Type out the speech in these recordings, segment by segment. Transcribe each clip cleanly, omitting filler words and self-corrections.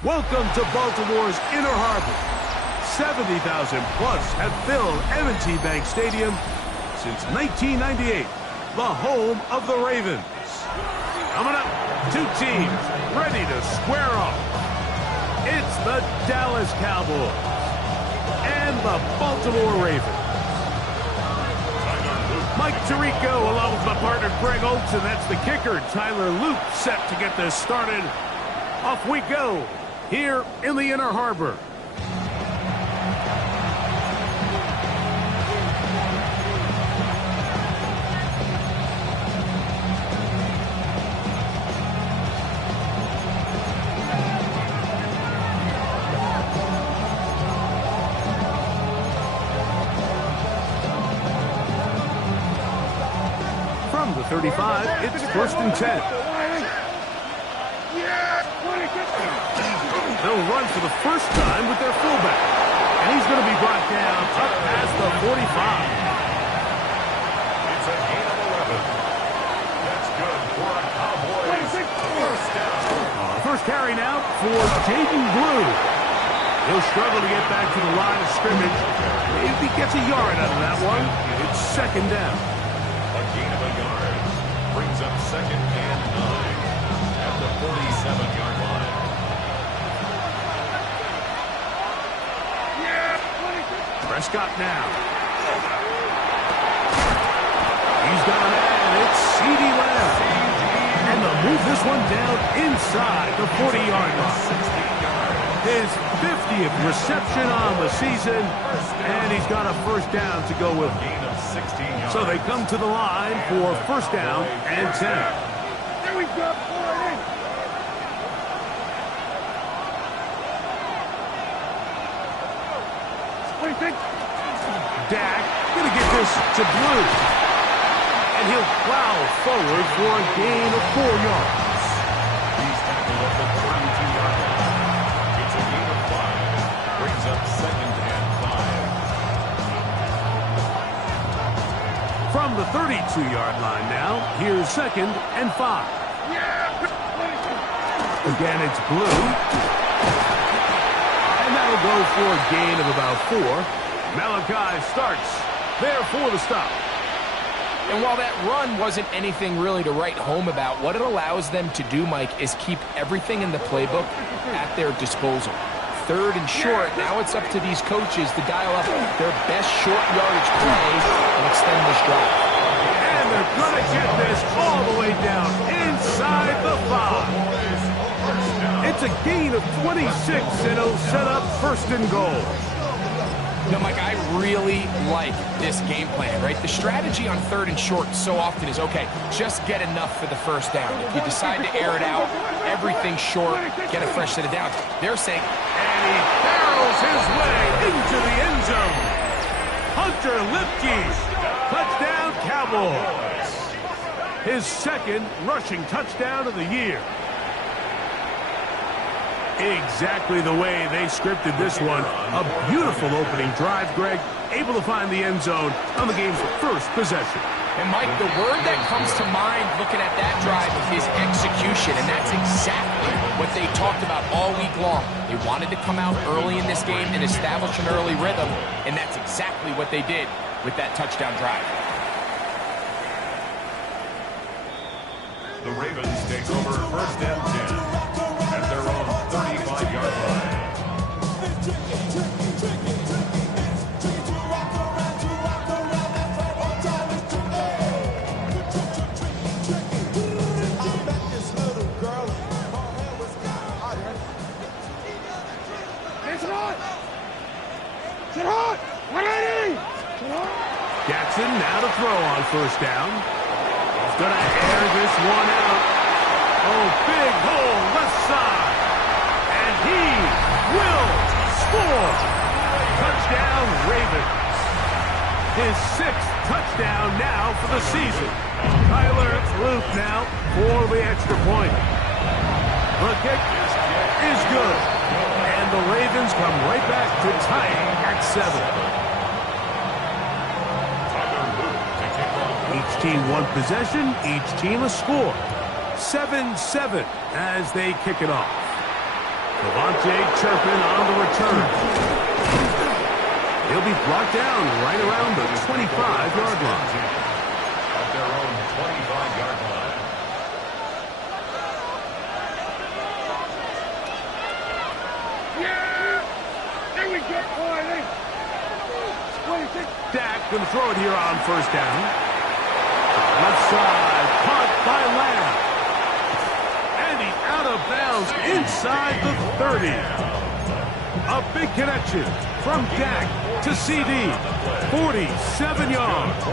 Welcome to Baltimore's Inner Harbor. 70,000 plus have filled M&T Bank Stadium since 1998, the home of the Ravens. Coming up, two teams ready to square off. It's the Dallas Cowboys and the Baltimore Ravens. Mike Tirico along with my partner Greg Oates, and that's the kicker, Tyler Luke, set to get this started. Off we go here in the Inner Harbor. From the 35, it's 1st and 10. They'll run for the first time with their fullback. And he's going to be brought down up past the 45. It's a gain of 11. That's good for a Cowboys first down. First carry now for Jaden Blue. He'll struggle to get back to the line of scrimmage. Maybe gets a yard out of that one. It's 2nd down. A gain of a yard brings up 2nd and 9 at the 47-yard line. Prescott now. He's got a man. It's CeeDee Lamb. And they'll move this one down inside the 40-yard line. His 50th reception on the season, and he's got a first down to go with him. So they come to the line for first down and 10. There we go. What do you think? Dak gonna get this to Blue. And he'll plow forward for a gain of 4 yards. He's tackled at the 32-yard line. It's a gain of 5. Brings up 2nd and 5. From the 32-yard line now, here's 2nd and 5. Again, it's Blue. And that'll go for a gain of about 4. Malachi starts there for the stop. And while that run wasn't anything really to write home about, what it allows them to do, Mike, is keep everything in the playbook at their disposal. 3rd and short, now it's up to these coaches to dial up their best short yardage play and extend this drive. And they're going to get this all the way down inside the 5. It's a gain of 26, and it'll set up 1st and goal. Now, Mike, I really like this game plan, right? The strategy on 3rd and short so often is, okay, just get enough for the first down. If you decide to air it out, everything short, get a fresh set of downs. They're saying, and he barrels his way into the end zone. Hunter Lipke, touchdown Cowboys. His 2nd rushing touchdown of the year. Exactly the way they scripted this one. A beautiful opening drive, Greg. Able to find the end zone on the game's first possession. And Mike, the word that comes to mind looking at that drive is execution, and that's exactly what they talked about all week long. They wanted to come out early in this game and establish an early rhythm, and that's exactly what they did with that touchdown drive. The Ravens take over 1st and 10 at their own 35-yard line. Jackson now to throw on first down. He's going to air this one out. Oh, big hole left side. And he will score. Touchdown, Ravens. His 6th touchdown now for the season. Tyler Luke now for the extra point. The kick is good. And the Ravens come right back to tie it at 7. Each team one possession, each team a score. 7-7 as they kick it off. Turpin on the return. He'll be brought down right around the 25-yard line. At their own 25-yard line. Yeah! There we go, boy. Dak going to throw it here on first down. Left side, punt by Lamb. And he's out of bounds inside the 30. A big connection from Dak to CD. 47 yards.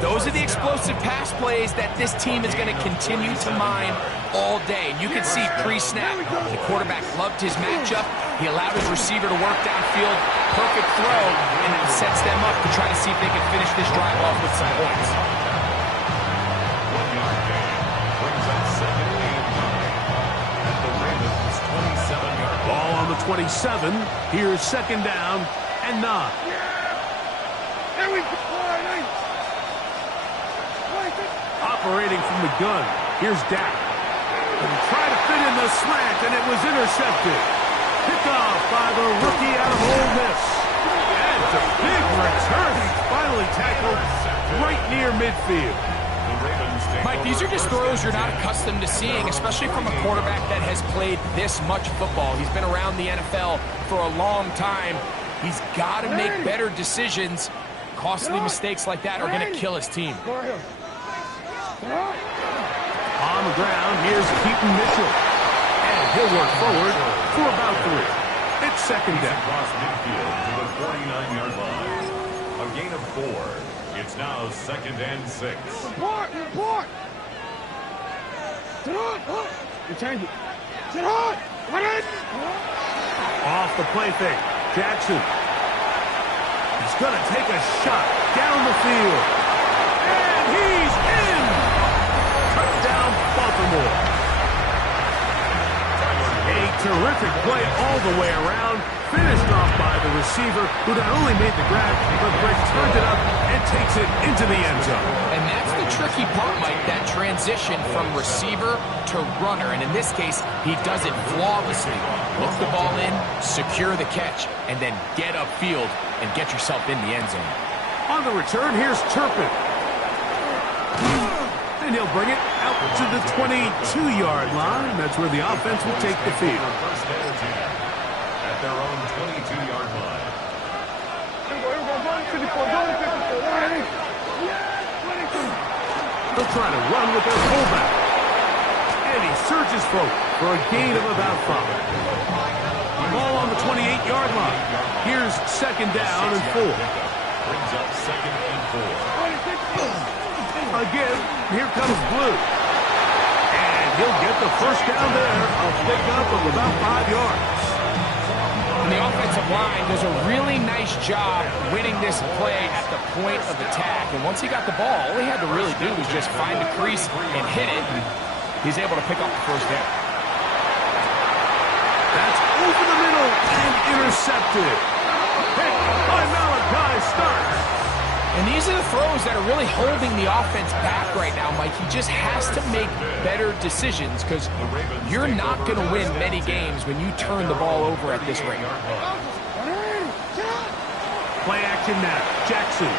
Those are the explosive pass plays that this team is going to continue to mine all day. You can see pre-snap, the quarterback loved his matchup. He allowed his receiver to work downfield. Perfect throw, and it sets them up to try to see if they can finish this drive off with some points. 1 yard gain brings up second and 9 at the Ravens' 27-yard line. Ball on the 27. Here's second down and 9. There we go, boy. Operating from the gun. Here's Dak. And try to fit in the slant, and it was intercepted. Pick off by the rookie out of Ole Miss. And it's a big return. He's finally tackled right near midfield. Mike, these are just throws you're not accustomed to seeing, especially from a quarterback that has played this much football. He's been around the NFL for a long time. He's got to make better decisions. Costly mistakes like that are going to kill his team. On the ground, here's Keaton Mitchell. And he'll work forward for about 3. It's second down. Across midfield to the 49-yard line. A gain of 4. It's now second and 6. Report! Sit on! You change it. Sit on! Run it! Off the play fake. Jackson. He's going to take a shot down the field. And he's in! Touchdown, Baltimore. A terrific play all the way around. Finished off by the receiver, who not only made the grab, but turned it up and takes it into the end zone. And that's the tricky part, Mike, that transition from receiver to runner. And in this case, he does it flawlessly. Look the ball in, secure the catch, and then get upfield and get yourself in the end zone. On the return, here's Turpin. And he'll bring it out to the 22-yard line. That's where the offense will take the field. First and 10 at their own 22-yard line. They'll try to run with their fullback. And he surges forward for a gain of about 5. Ball on the 28-yard line. Here's second down and 4. Brings up second and 4. Again, here comes Blue. And he'll get the first down there. A pickup of about 5 yards. And the offensive line does a really nice job winning this play at the point of attack. And once he got the ball, all he had to really do was just find the crease and hit it. And he's able to pick up the first down. That's over the middle and intercepted. Pick by Malachi Starks. And these are the throws that are really holding the offense back right now, Mike. He just has to make better decisions because you're not going to win many games when you turn the ball over at this rate. Play action now. Jackson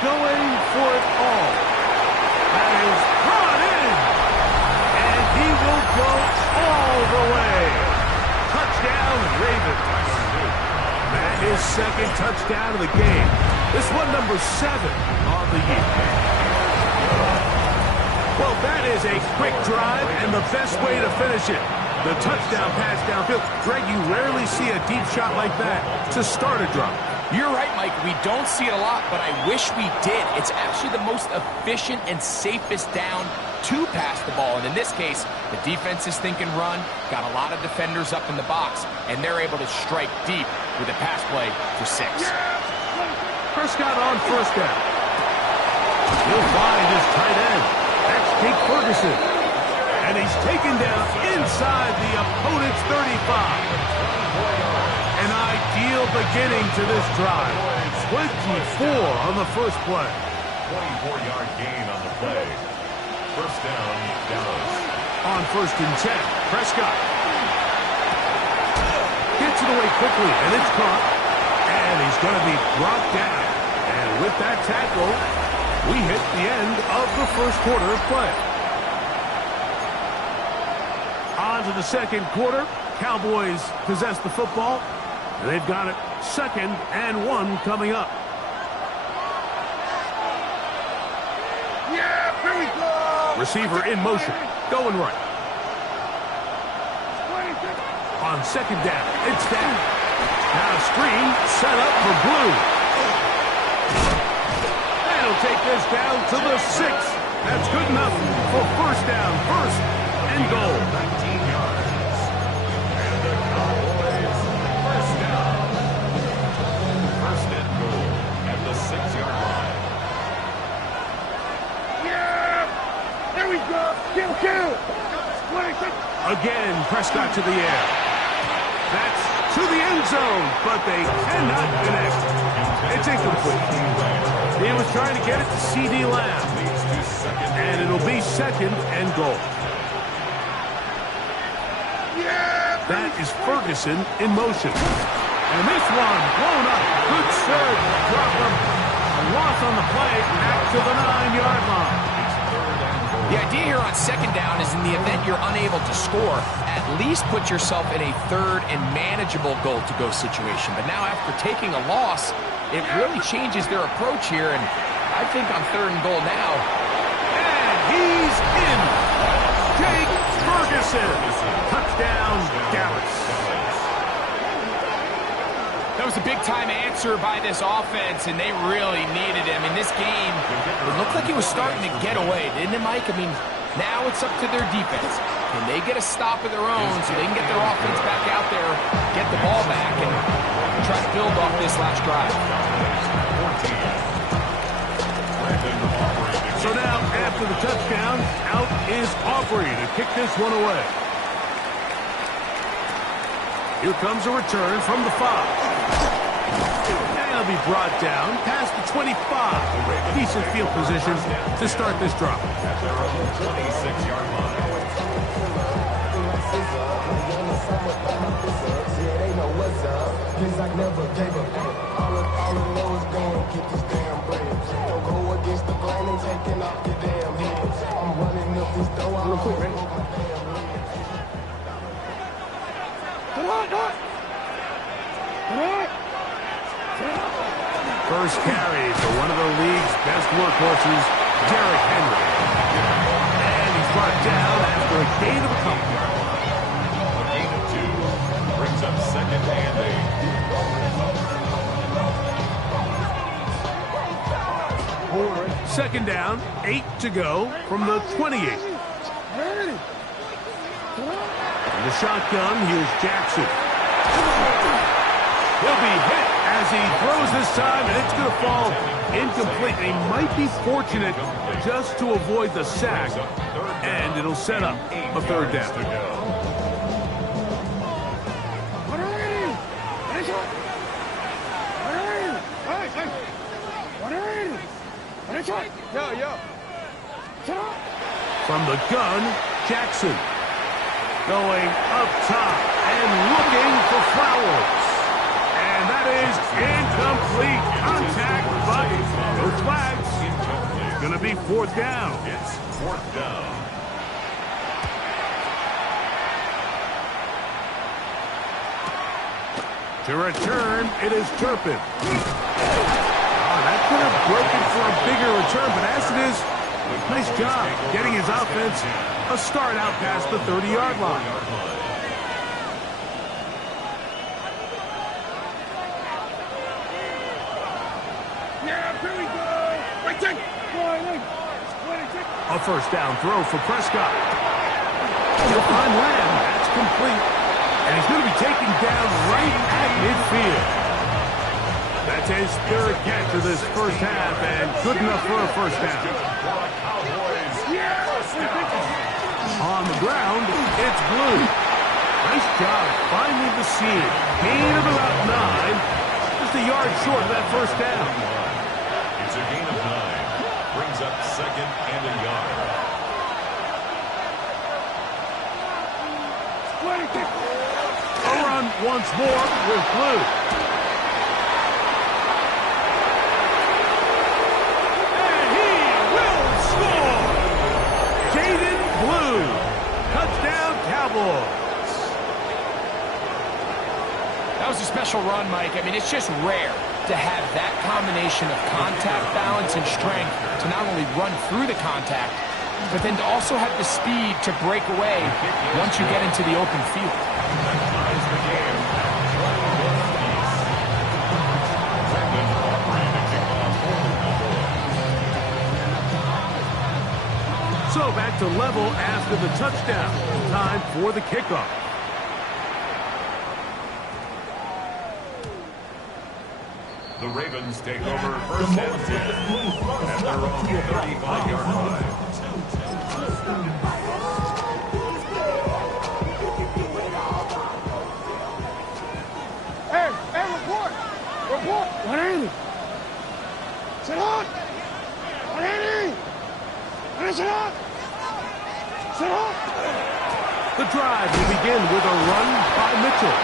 going for it all. That is brought in. And he will go all the way. Touchdown, Ravens. That is second touchdown of the game. This one number 7 on the year. Well, that is a quick drive and the best way to finish it. The touchdown pass downfield. Greg, you rarely see a deep shot like that to start a drive. You're right, Mike. We don't see it a lot, but I wish we did. It's actually the most efficient and safest down to pass the ball. And in this case, the defense is thinking run, got a lot of defenders up in the box, and they're able to strike deep with a pass play for 6. Prescott on first down. He'll find his tight end. That's Jake Ferguson. And he's taken down inside the opponent's 35. An ideal beginning to this drive. 24 on the first play. 24-yard gain on the play. First down, Dallas. On first and 10, Prescott. away quickly, and it's caught. And he's going to be brought down. And with that tackle, we hit the end of the first quarter of play. On to the second quarter. Cowboys possess the football. They've got it 2nd and 1 coming up. Yeah, here we go. Receiver in motion, going right. On 2nd down, it's down. Now a screen set up for Blue. And he'll take this down to the 6. That's good enough for first down, 1st and goal. 19 yards. And the Cowboys first down. 1st and goal at the 6-yard line. Yeah, there we go. Kill. Again, Prescott to the air. That's to the end zone, but they cannot connect. It's incomplete. He was trying to get it to C.D. Lamb. And it'll be 2nd and goal. That is Ferguson in motion. And this one blown up. Good serve. Drop him. A loss on the play back to the 9-yard line. The idea here on 2nd down is in the event you're unable to score, at least put yourself in a 3rd and manageable goal-to-go situation. But now after taking a loss, it really changes their approach here, and I think on 3rd and goal now. And he's in. Jake Ferguson. Touchdown, Dallas. That was a big-time answer by this offense, and they really needed him. In this game, it looked like he was starting to get away, didn't it, Mike? I mean, now it's up to their defense. Can they get a stop of their own so they can get their offense back out there, get the ball back, and try to build off this last drive? So now, after the touchdown, out is Aubrey to kick this one away. Here comes a return from the 5. And he'll be brought down past the 25. Decent field position to start this drive. At their own 26-yard line. First carry for one of the league's best workhorses, Derrick Henry. And he's brought down after a gain of a couple. A gain of 2 brings up 2nd and 8. 2nd down, 8 to go from the 28. In the shotgun, here's Jackson. He'll be hit as he throws this time, and it's going to fall incomplete. They might be fortunate just to avoid the sack, and it'll set up a 3rd down. From the gun, Jackson going up top and looking for Flowers. And that is incomplete contact, but no flags. It's going to be 4th down. It's 4th down. To return, it is Turpin. Oh, that could have broken for a bigger return, but as it is, nice job getting his offense a start out past the 30-yard line. A first down throw for Prescott. He'll find Lamb. That's complete. And he's going to be taken down right at midfield. That's his 3rd catch of this first half, and good enough for a first down. On the ground, it's Blue. Nice job finding the seam. Gain of about 9. Just a yard short of that first down. It's a gain of 9. Brings up 2nd and a yard. A run once more with blue. And he will score! Jaden Blue. Touchdown, Cowboys. That was a special run, Mike. I mean, it's just rare to have that combination of contact, balance, and strength to not only run through the contact, but then to also have the speed to break away once you get into the open field. So back to level after the touchdown. Time for the kickoff. The Ravens take over first and 10 at their own 35-yard line. Hey, report! Report! What is it? Sit on! What is it? Sit on! Sit on! The drive will begin with a run by Mitchell.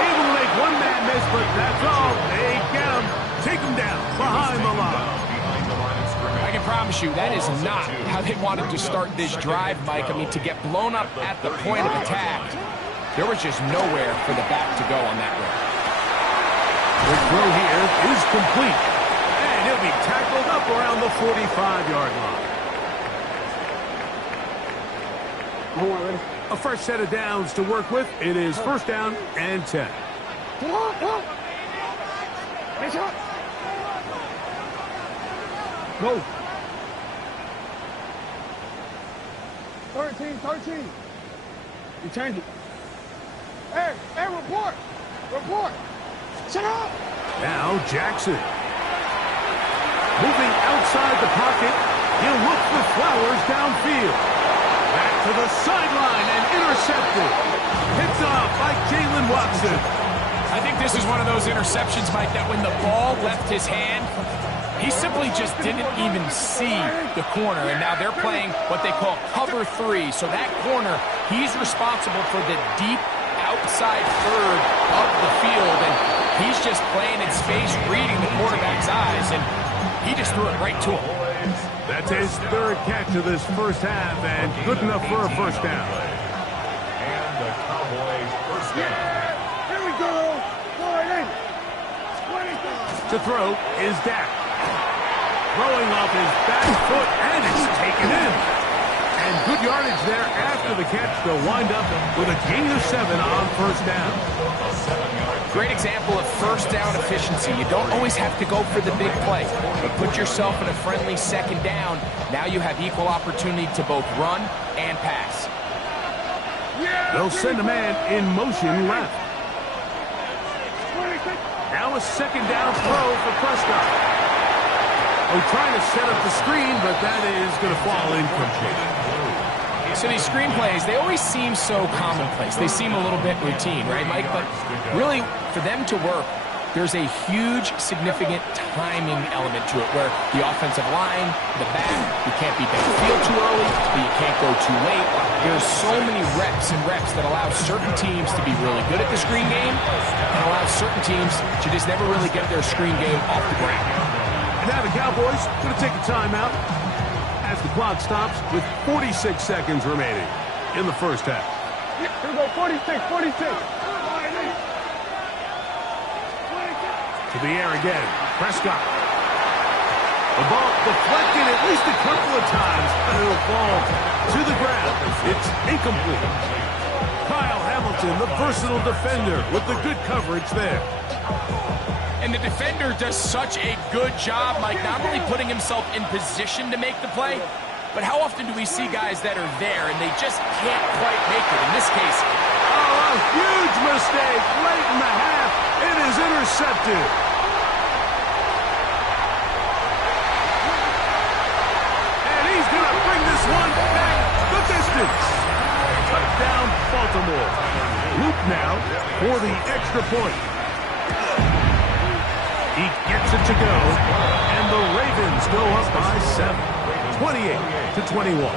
Able to make one man miss, but that's all. They get him. Take him down behind the line. I can promise you that is not how they wanted to start this drive, Mike. I mean, to get blown up at the point of attack, there was just nowhere for the back to go on that run. The throw here is complete. And he'll be tackled up around the 45-yard line. Hold on, ready? A fresh set of downs to work with. It is first down and 10. Come on, come on! Nice shot! Go! 13. You change it. Hey, report! Report! Shut up! Now Jackson. Moving outside the pocket. He'll look for Flowers downfield. Back to the sideline and intercepted. Picked off by Jalen Watson. I think this is one of those interceptions, Mike, that when the ball left his hand, he simply just didn't even see the corner. And now they're playing what they call cover 3. So that corner, he's responsible for the deep outside third of the field. And he's just playing in space, reading the quarterback's eyes. And he just threw it right to him. That's his third catch of this first half, and good enough for a first down. And the Cowboys first down. Here we go! Go right in! To throw is Dak. Throwing off his back foot, and it's taken in. And good yardage there after the catch to wind up with a gain of 7 on first down. Great example of first down efficiency. You don't always have to go for the big play, but put yourself in a friendly second down. Now you have equal opportunity to both run and pass. They'll send a man in motion left. Now a second down throw for Prescott. Oh, trying to set up the screen, but that is going to fall incomplete. So these screenplays, they always seem so commonplace. They seem a little bit routine, right, Mike? But really, for them to work, there's a huge, significant timing element to it where the offensive line, the back, you can't be downfield too early, but you can't go too late. There's so many reps and reps that allow certain teams to be really good at the screen game and allow certain teams to just never really get their screen game off the ground. And now the Cowboys going to take a timeout as the clock stops with 46 seconds remaining in the first half. Here we go, 46. To the air again, Prescott. The ball deflected at least a couple of times, but it'll fall to the ground. It's incomplete. Kyle Hamilton, the versatile defender, with the good coverage there. And the defender does such a good job, Mike, not only putting himself in position to make the play, but how often do we see guys that are there and they just can't quite make it? In this case, a huge mistake late in the half. It is intercepted. And he's going to bring this one back the distance. Touchdown, Baltimore. Loop now for the extra point. He gets it to go, and the Ravens go up by 7, 28-21.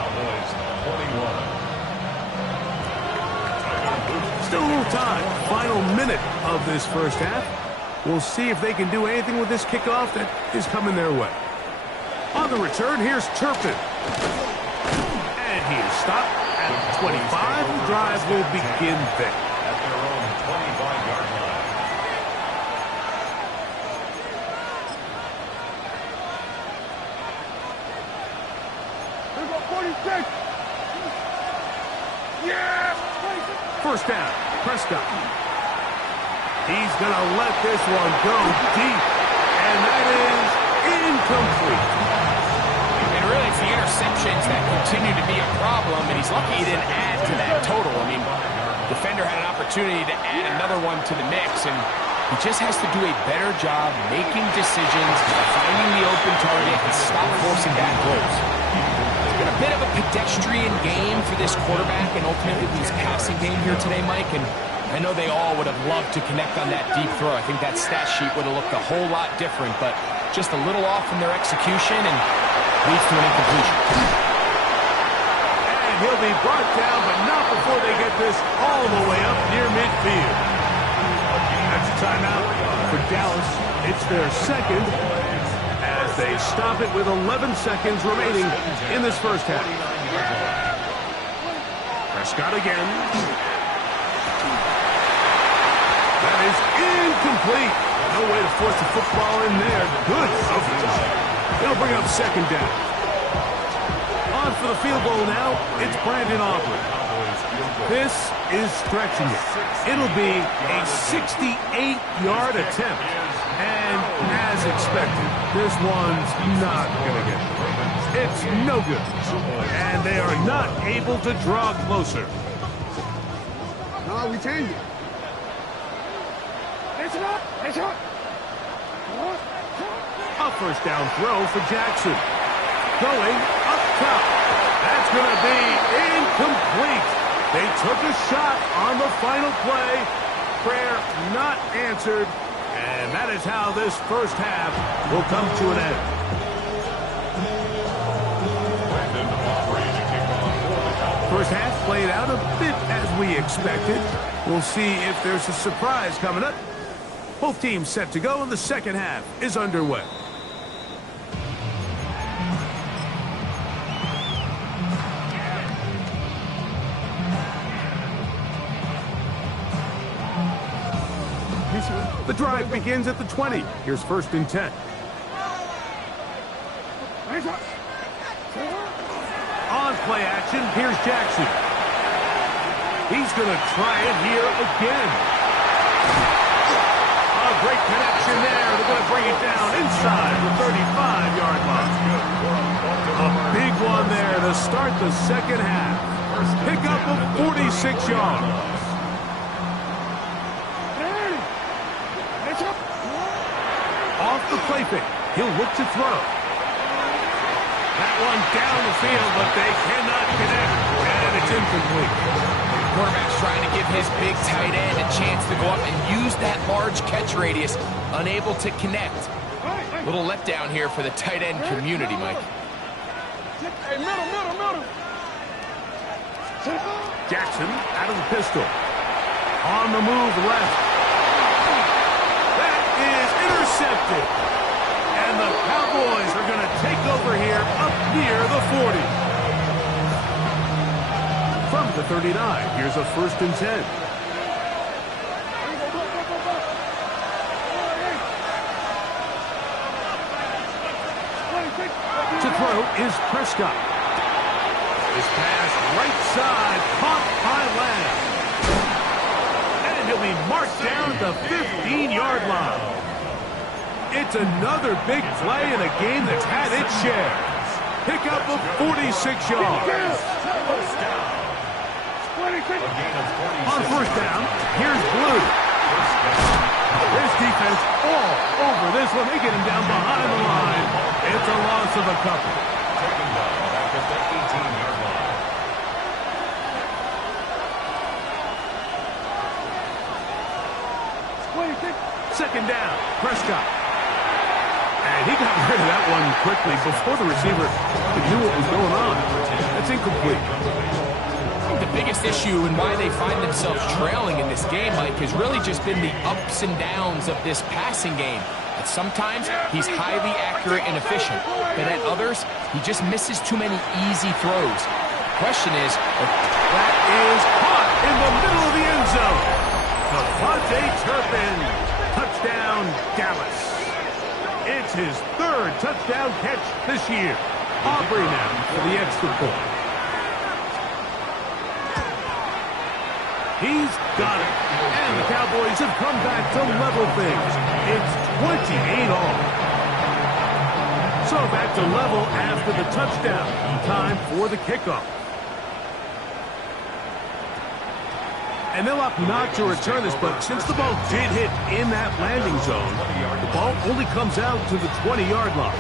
Still a little time. Final minute of this first half. We'll see if they can do anything with this kickoff that is coming their way. On the return, here's Turpin. And he is stopped at 25. The drive will begin there. At their own 25-yard line. Here we go, 46. Yes! First down, Prescott. He's going to let this one go deep. And that is incomplete. And really, it's the interceptions that continue to be a problem, and he's lucky he didn't add to that total. I mean, defender had an opportunity to add another one to the mix, and he just has to do a better job making decisions, finding the open target, and stop forcing bad throws. It's been a bit of a pedestrian game for this quarterback and ultimately his passing game here today, Mike, and I know they all would have loved to connect on that deep throw. I think that stat sheet would have looked a whole lot different, but just a little off in their execution and leads to an incompletion. And he'll be brought down, but not before they get this all the way up near midfield. That's a timeout for Dallas. It's their second as they stop it with 11 seconds remaining in this first half. Prescott again. That is incomplete. No way to force the football in there. Good coverage. It'll bring up second down. On for the field goal now, it's Brandon Aubrey. This is stretching it. It'll be a 68-yard attempt. And as expected, this one's not going to get it. It's no good. And they are not able to draw closer. No, we changed it. It's up. It's up. A first down throw for Jackson. Going up top. That's going to be incomplete. They took a shot on the final play. Prayer not answered. And that is how this first half will come to an end. First half played out a bit as we expected. We'll see if there's a surprise coming up. Both teams set to go, and the second half is underway. The drive begins at the 20. Here's first and 10. On play action, here's Jackson. He's going to try it here again. A great connection there. They're going to bring it down inside the 35-yard line. A big one there to start the second half. Pick up of 46 yards. Off the play fake. He'll look to throw. That one down the field, but they cannot connect. And it's incomplete. Quarterback's trying to give his big tight end a chance to go up and use that large catch radius. Unable to connect. Little letdown here for the tight end community, Mike. Hey, middle. Jackson out of the pistol. On the move left. Intercepted. And the Cowboys are going to take over here up near the 40. From the 39, here's a first and 10. To throw is Prescott. His pass right side, caught by Lamb. And he'll be marked down at the 15-yard line. It's another big play in a game that's had its share. Pick up of 46 yards. On first down, here's Blue. This defense all over this one. They get him down behind the line. It's a loss of a couple. Taken down back at the 18-yard line. Second down, Prescott. And he got rid of that one quickly before the receiver knew what was going on. That's incomplete. I think the biggest biggest issue and why they find themselves trailing in this game, Mike, has really just been the ups and downs of this passing game. At sometimes, he's highly accurate and efficient, but at others, he just misses too many easy throws. Question is, that is caught in the middle of the end zone. Devontae Turpin, touchdown Dallas. It's his third touchdown catch this year. Aubrey now for the extra point. He's got it. And the Cowboys have come back to level things. It's 28 all. So back to level after the touchdown. Time for the kickoff. And they'll opt not to return this, but since the ball did hit in that landing zone, the ball only comes out to the 20-yard line.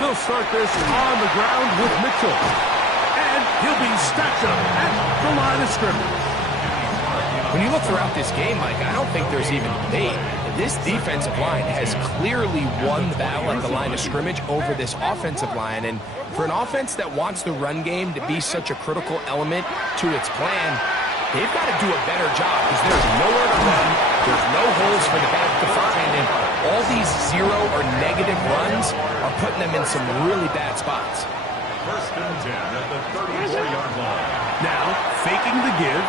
They'll start this on the ground with Mitchell. And he'll be stacked up at the line of scrimmage. when you look throughout this game, Mike, I don't think there's even debate. This defensive line has clearly won the battle at the line of scrimmage over this offensive line. And for an offense that wants the run game to be such a critical element to its plan, they've got to do a better job because there's nowhere to run. There's no holes for the back to find. And all these zero or negative runs are putting them in some really bad spots. First and 10 at the 34-yard line. Now, faking the give.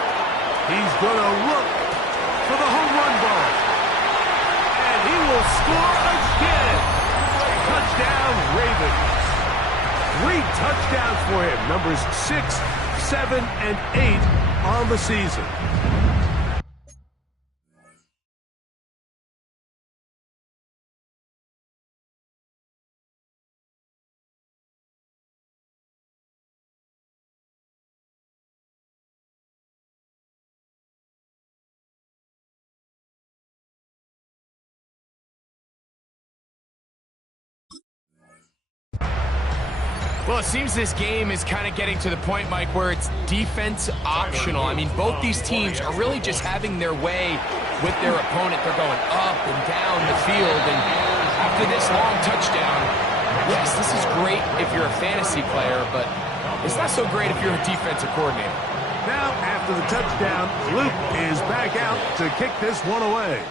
He's going to look for the home run ball. And he will score again. Touchdown, Ravens. 3 touchdowns for him. Numbers 6, 7, and 8 on the season. Well, it seems this game is kind of getting to the point, Mike, where it's defense optional. I mean, both these teams are really just having their way with their opponent. They're going up and down the field, and after this long touchdown, yes, this is great if you're a fantasy player, but it's not so great if you're a defensive coordinator. Now, after the touchdown, Luke is back out to kick this one away.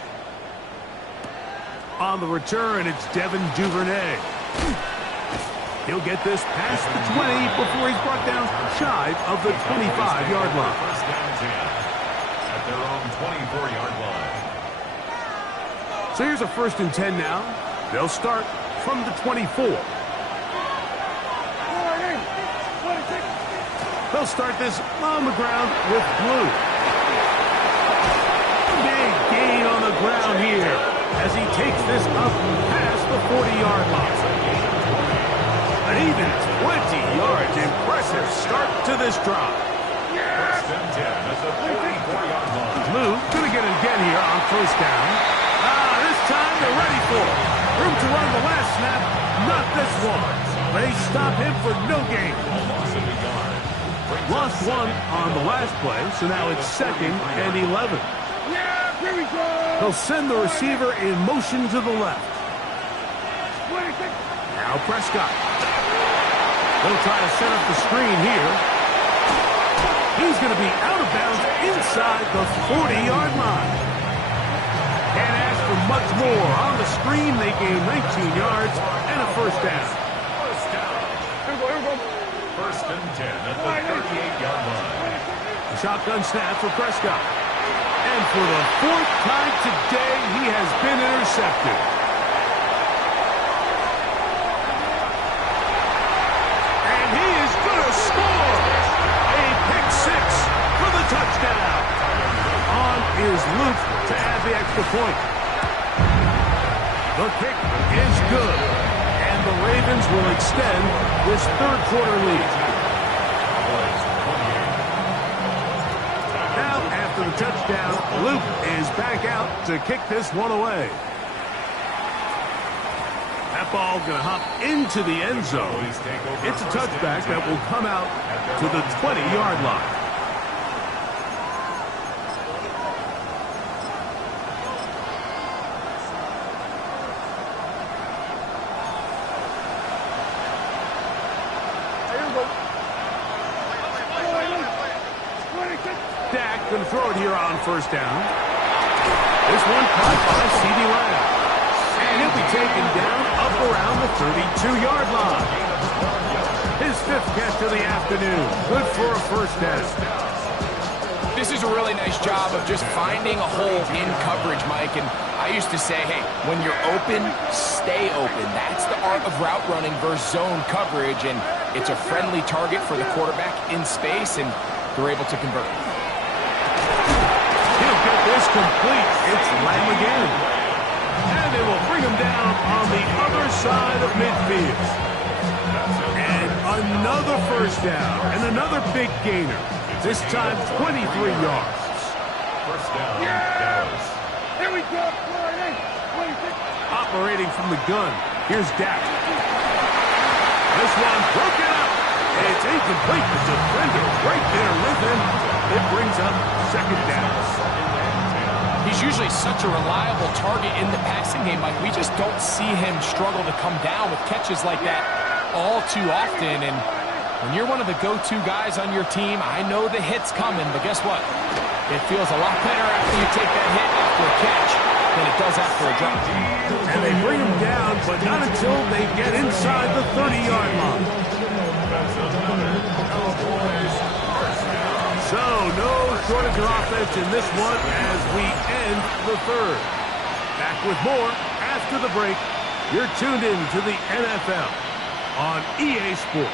On the return, it's Devin Duvernay. He'll get this past the 20 before he's brought down shy of the 25-yard line. First down 10 at their own 24-yard line. So here's a 1st and 10 now. They'll start from the 24. They'll start this on the ground with Blue. Big gain on the ground here as he takes this up past the 40-yard line. An even 20 yards. Impressive start to this drive. First and 10 at the 44-yard line. Blue going to get it again here on 1st down. This time they're ready for it. Room to run the last snap. Not this one. They stop him for no gain. Loss of a yard. Lost 1 on the last play, so now it's 2nd and 11. Yeah, here we go. He'll send the receiver in motion to the left. Now Prescott. They'll try to set up the screen here. He's going to be out of bounds inside the 40-yard line. Can't ask for much more. On the screen, they gain 19 yards and a 1st down. First down. First and 10 at the 38-yard line. A shotgun snap for Prescott. And for the 4th time today, he has been intercepted. And he is going to score. A pick 6 for the touchdown. On is Luke to add the extra point. The kick is good. And the Ravens will extend this 3rd quarter lead. Now, after the touchdown, Luke is back out to kick this one away. That ball going to hop into the end zone. It's a touchback that will come out to the 20-yard line. going to throw it here on first down. This one caught by C.D. Lamb. And he'll be taken down up around the 32-yard line. His 5th catch of the afternoon. Good for a first down. This is a really nice job of just finding a hole in coverage, Mike. And I used to say, hey, when you're open, stay open. That's the art of route running versus zone coverage. And it's a friendly target for the quarterback in space, and they're able to convert. He'll get this complete. It's Lamb again. And they will bring him down on the other side of midfield. And another first down and another big gainer. This time 23 yards. First down, Dallas. Here we go. Operating from the gun. Here's Dak. This one broken up. It's incomplete. The defender right there with him. It brings up second down. He's usually such a reliable target in the passing game, Mike. We just don't see him struggle to come down with catches like that all too often. And when you're one of the go-to guys on your team, I know the hit's coming, but guess what? It feels a lot better after you take that hit after a catch than it does after a drop. And they bring him down, but not until they get inside the 30-yard line. So, no shortage of offense in this one as we end the third. Back with more after the break. You're tuned in to the NFL on EA Sports.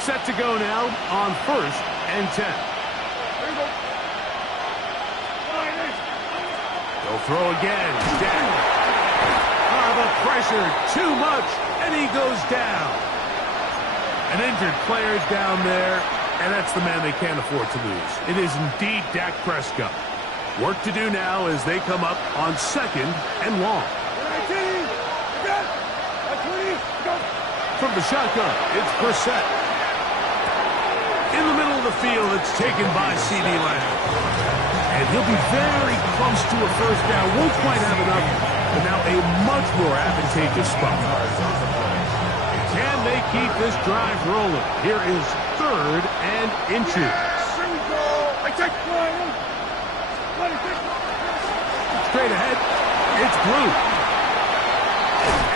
Set to go now on 1st and 10. They'll throw again. Down. The pressure, too much, and he goes down. An injured player down there, and that's the man they can't afford to lose. It is indeed Dak Prescott. Work to do now as they come up on 2nd and long. From the shotgun, it's Brissett. In the middle of the field, it's taken by C.D. Lamb. And he'll be very close to a first down. Won't quite have enough, but now a much more advantageous spot. Can they keep this drive rolling? Here is 3rd and inches. Here we go. I take one. Straight ahead, it's Blue.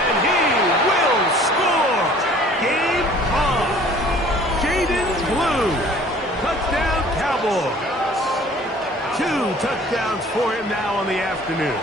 And he will score. Game on. Jaden Blue. Touchdown, Cowboys. 2 touchdowns for him now on the afternoon.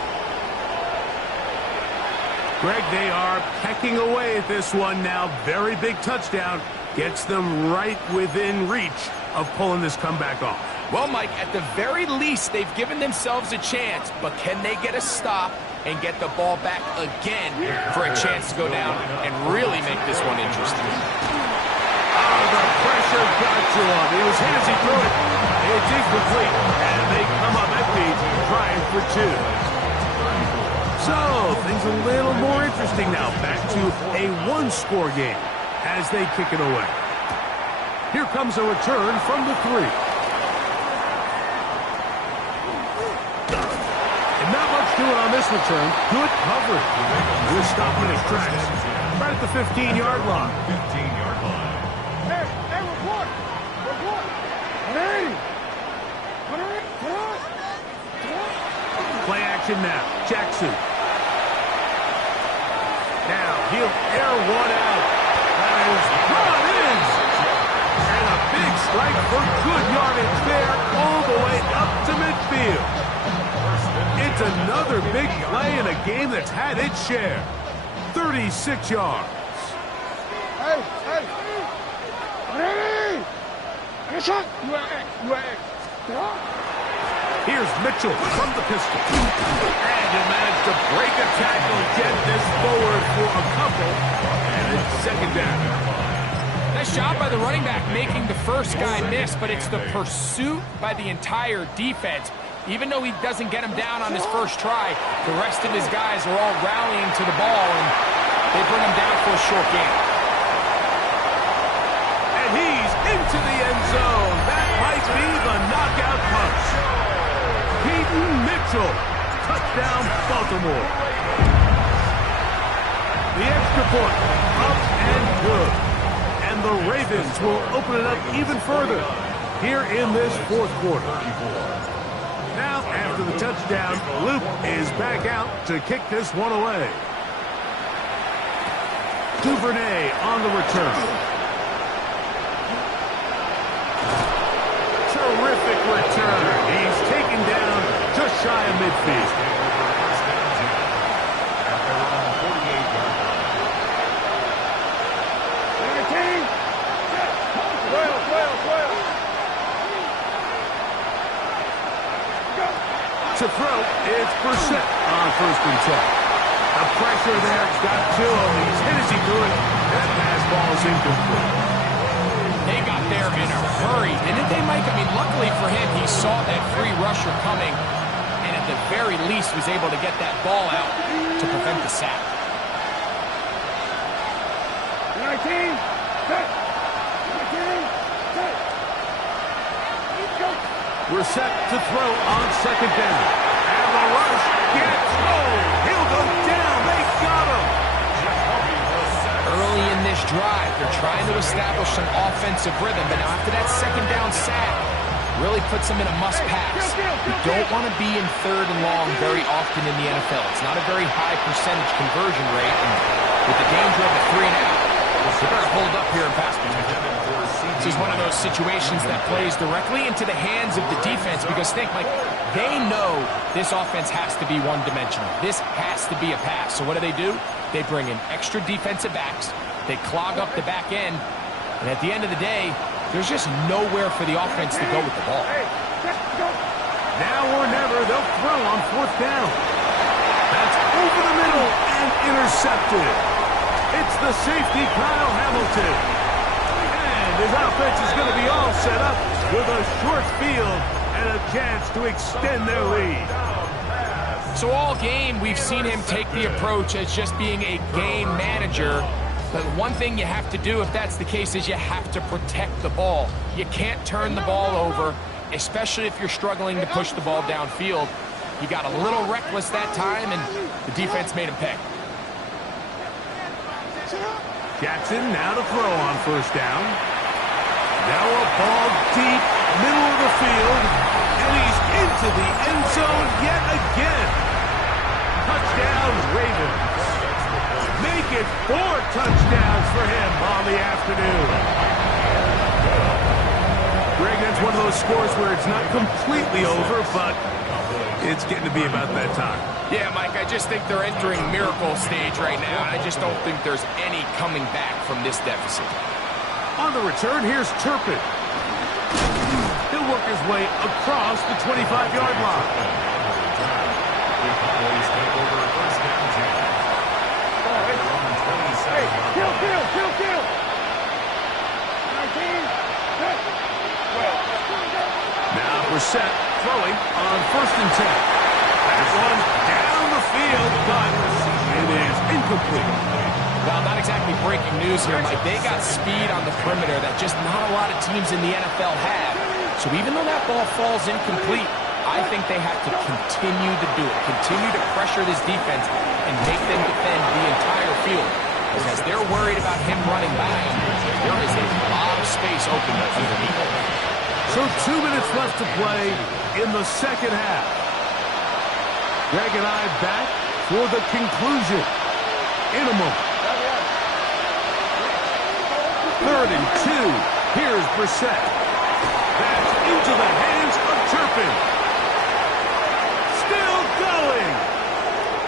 Greg, they are pecking away at this one now. Very big touchdown. Gets them right within reach of pulling this comeback off. Well, Mike, at the very least, they've given themselves a chance, but can they get a stop and get the ball back again for a chance to go down and really make this one interesting? Oh, the pressure got to him. He was handsy through it. It's incomplete, and they come up empty, trying for 2. So, things a little more interesting now. Back to a 1-score game as they kick it away. Here comes a return from the 3. And not much to it on this return. Good coverage. Good stop in his tracks. Right at the 15-yard line. 15-yard line. Hey, report. Hey. Play action now. Jackson. Now he'll air one out. That is brought in. And a big strike for good yardage there all the way up to midfield. It's another big play in a game that's had its share. 36 yards. Hey. Ready. Get a shot. Here's Mitchell from the pistol. And he'll manage to break a tackle, get this forward for a couple, and it's second down. Nice job by the running back making the first guy miss, but it's the pursuit by the entire defense. Even though he doesn't get him down on his first try, the rest of his guys are all rallying to the ball, and they bring him down for a short gain. And he's into the end zone. That might be the knockout punch. Peyton Mitchell, touchdown Baltimore. The extra point, up and good. And the Ravens will open it up even further. here in this fourth quarter. Now, after the touchdown, Luke is back out to kick this one away. Duvernay on the return. Terrific return. He's taken down just shy of midfield. To throw, it's Brissett on 1st and 10. The pressure there's got to him. He's hit as he threw it. That pass ball is incomplete. They got there in a hurry, didn't they, Mike? I mean, luckily for him, he saw that free rusher coming, and at the very least was able to get that ball out to prevent the sack. 19, set. 19, set. Go. We're set to throw on 2nd down. And the rush gets home. He'll go down. They got him. Early in this drive, they're trying to establish some offensive rhythm, but now after that 2nd down sack, really puts them in a must-pass. You don't want to be in 3rd and long very often in the NFL. It's not a very high percentage conversion rate, and with the danger of a 3-and-out, you better hold up here in pass protection. This is one of those situations that plays directly into the hands of the defense because think, like, they know this offense has to be one-dimensional. This has to be a pass. So what do? They bring in extra defensive backs. They clog up the back end. And at the end of the day, there's just nowhere for the offense to go with the ball. Now or never, they'll throw on 4th down. That's over the middle and intercepted. It's the safety, Kyle Hamilton. His offense is going to be all set up with a short field and a chance to extend their lead. So all game, we've seen him take the approach as just being a game manager. But one thing you have to do if that's the case is you have to protect the ball. You can't turn the ball over, especially if you're struggling to push the ball downfield. He got a little reckless that time, and the defense made him pay. Jackson now to throw on 1st down. Now a ball deep, middle of the field, and he's into the end zone yet again. Touchdown, Ravens. Make it 4 touchdowns for him on the afternoon. Greg, that's one of those scores where it's not completely over, but it's getting to be about that time. Yeah, Mike, I just think they're entering miracle stage right now, and I just don't think there's any coming back from this deficit. On the return, here's Turpin. He'll work his way across the 25-yard line. Kill. 19, set. Now Brissett throwing on 1st and 10. That one down the field, but it is incomplete. Well, not exactly breaking news here, Mike. They got speed on the perimeter that just not a lot of teams in the NFL have. So even though that ball falls incomplete, I think they have to continue to do it. Continue to pressure this defense and make them defend the entire field. Because they're worried about him running by them. There is a lot of space open underneath. So 2 minutes left to play in the 2nd half. Greg and I back for the conclusion in a moment. 3rd and 2. Here's Brissett. That's into the hands of Turpin. Still going.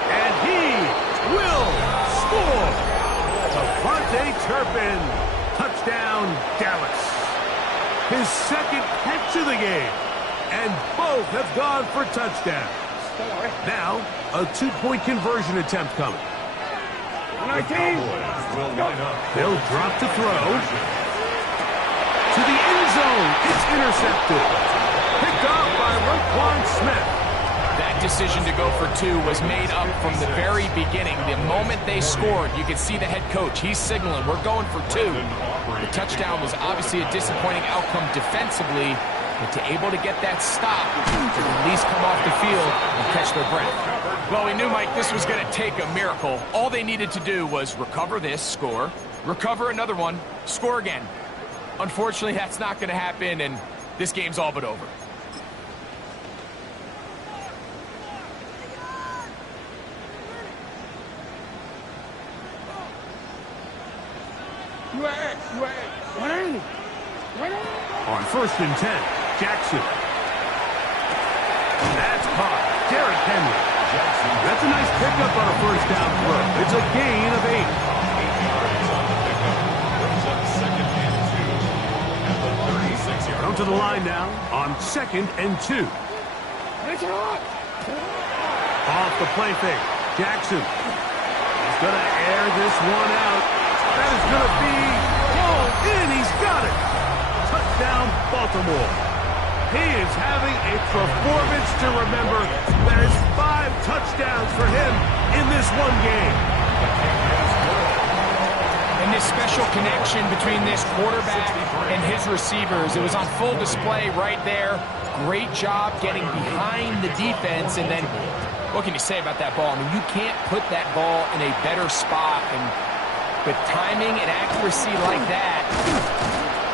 And he will score. Devontae Turpin. Touchdown, Dallas. His 2nd catch of the game. And both have gone for touchdowns. Now, a 2-point conversion attempt coming. 19. They'll drop to throw. To the end zone. It's intercepted. Picked off by Roquan Smith. That decision to go for 2 was made up from the very beginning. The moment they scored, you could see the head coach. He's signaling, we're going for 2. The touchdown was obviously a disappointing outcome defensively, but to able to get that stop, to at least come off the field and catch their breath. Well, we knew, Mike, this was going to take a miracle. All they needed to do was recover this, score, recover another one, score again. Unfortunately, that's not going to happen, and this game's all but over. On 1st and 10, Jackson. That's caught. Derrick Henry. That's a nice pickup on a 1st down throw. It's a gain of 8. 8 yards on the pickup. Brings up 2nd and 2 at the 36-yard Come to the line now on 2nd and 2. Off the play fake. Jackson. He's going to air this one out. That is going to be pulled in. He's got it. Touchdown, Baltimore. He is having a performance to remember. There's 5 touchdowns for him in this one game. And this special connection between this quarterback and his receivers, it was on full display right there. Great job getting behind the defense, and then what can you say about that ball? I mean, you can't put that ball in a better spot, and with timing and accuracy like that,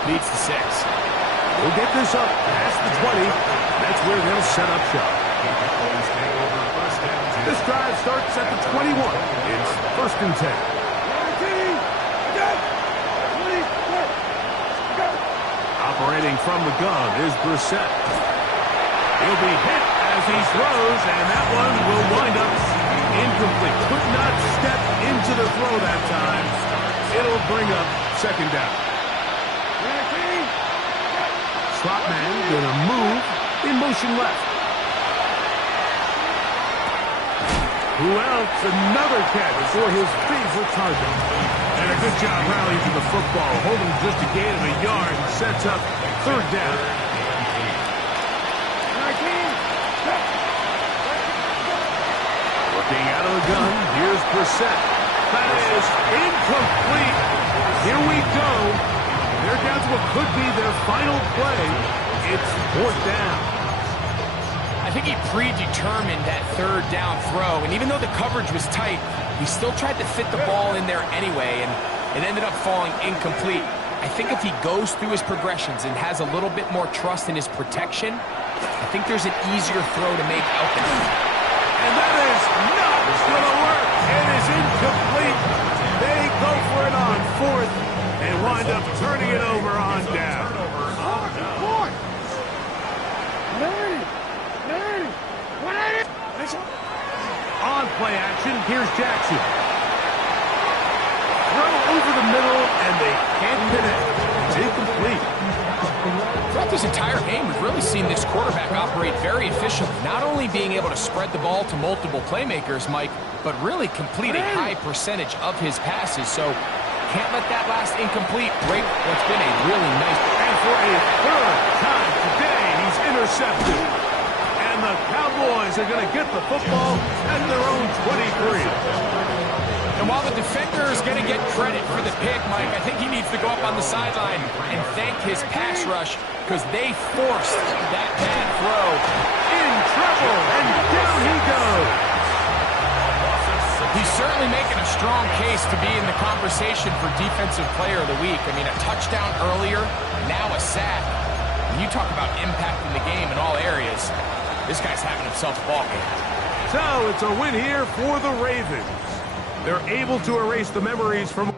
leads to 6. We'll get this up past the 20. That's where they'll set up shop. This drive starts at the 21. It's 1st and 10. Operating from the gun is Brissett. He'll be hit as he throws, and that one will wind up incomplete. Could not step into the throw that time. It'll bring up 2nd down. Slot man gonna move in motion left. Who else? Another catch for his favorite target. And a good job rallying to the football, holding just a gain of a yard, and sets up 3rd down. Looking out of the gun, here's Brissett. That is incomplete. Here we go. They're down to what could be their final play. It's 4th down. I think he predetermined that 3rd down throw, and even though the coverage was tight, he still tried to fit the ball in there anyway, and it ended up falling incomplete. I think if he goes through his progressions and has a little bit more trust in his protection, I think there's an easier throw to make out there. And that is not going to work. It is incomplete. They go for it on 4th and wind up turning it over on down. On play action, here's Jackson. Throw over the middle, and they can't connect. It's incomplete. Throughout this entire game, we've really seen this quarterback operate very efficiently, not only being able to spread the ball to multiple playmakers, Mike, but really complete a high percentage of his passes. So can't let that last incomplete break what's been a really nice. And for a 3rd time today, he's intercepted. And the Cowboys are going to get the football at their own 23. And while the defender is going to get credit for the pick, Mike, I think he needs to go up on the sideline and thank his pass rush because they forced that bad throw. In trouble, and down he goes. He's certainly making a strong case to be in the conversation for Defensive Player of the Week. I mean, a touchdown earlier, now a sack. When you talk about impacting the game in all areas, this guy's having himself a ball game. So it's a win here for the Ravens. They're able to erase the memories from